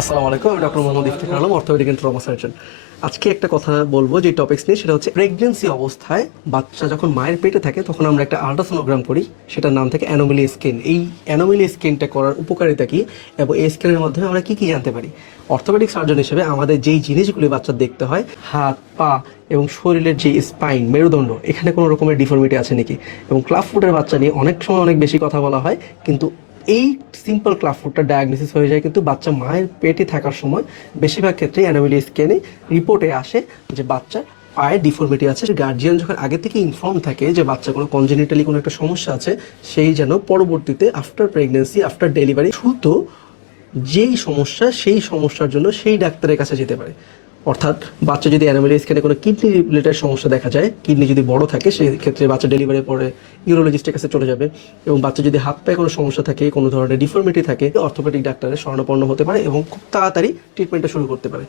আসসালামু আলাইকুম doctor Mohammad Iftikhar Alam, orthopaedic and trauma surgeon. আজকে একটা কথা বলব, যে টপিক্স নিয়ে, সেটা হচ্ছে প্রেগনেন্সি অবস্থায় বাচ্চা যখন মায়ের পেটে থাকে, তখন আমরা একটা আল্ট্রাসোনোগ্রাম করি, সেটার নাম থেকে অ্যানোমিলি স্ক্যান এই অ্যানোমিলি স্ক্যানটা করার উপকারিতা কি, এবং এই স্ক্যানের মাধ্যমে আমরা কি কি জানতে পারি? অর্থোপেডিক সার্জন হিসেবে আমাদের যেই জিনিসগুলি বাচ্চা দেখতে হয়, হাত, পা এবং শরীরের যে স্পাইন মেরুদণ্ড, এখানে কোনো রকমের ডিফর্মিটি আছে নাকি? এবং ক্লাব ফুটের বাচ্চা নিয়ে অনেক সময় অনেক বেশি কথা বলা হয়, কিন্তু এই সিম্পল ক্লাব ফুডটা ডায়াগনোসিস হয়ে যায়, কিন্তু বাচ্চা মায়ের পেটে থাকার সময় বেশিরভাগ ক্ষেত্রে অ্যানোমিলি স্ক্যানে রিপোর্টে আসে যে বাচ্চা পায়ে ডিফর্মিটি আছে। গার্জিয়ান যখন আগে থেকে ইনফর্ম থাকে যে বাচ্চা কোনো কনজেনিটালি কোনো একটা সমস্যা আছে, সেই যেন পরবর্তীতে আফটার প্রেগনেন্সি আফটার ডেলিভারি দ্রুত যেই সমস্যা, সেই সমস্যার জন্য সেই ডাক্তারের কাছে যেতে পারে। অর্থাৎ বাচ্চা যদি অ্যানিমেল স্ক্যানে কোনো কিডনি রিলেটেড সমস্যা দেখা যায়, কিডনি যদি বড় থাকে, সেই ক্ষেত্রে বাচ্চা ডেলিভারি পরে ইউরোলজিস্টের কাছে চলে যাবে। এবং বাচ্চা যদি হাত পায়ে কোনো সমস্যা থাকে, কোনো ধরনের ডিফর্মিটি থাকে, অর্থোপেডিক ডাক্তারের শরণাপন্ন হতে পারে এবং খুব তাড়াতাড়ি ট্রিটমেন্টটা শুরু করতে পারে।